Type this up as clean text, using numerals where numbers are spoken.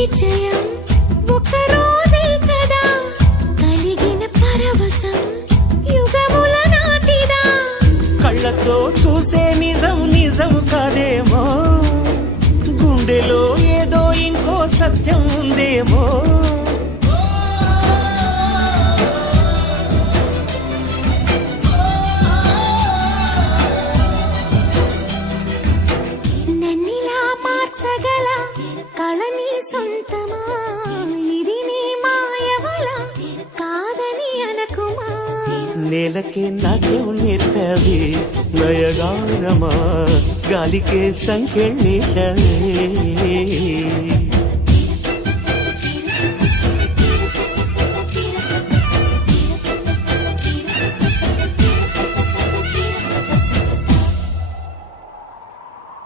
పరిచయం ఒక రోజే కదా కలిగిన పరవశం యుగముల నాటిదా కళ్ళతో చూసే నిజం నిజం కాదేమో గుండెలో ఏదో ఇంకో సత్యం ఉందేమో నన్నిలా మార్చగల కళని సొంతమా ఇది నీ మాయవల కాదని అనకుమా నేలకే నాట్యం నేర్పవి నయగానమా గాలికే సంకెళ్ళేశ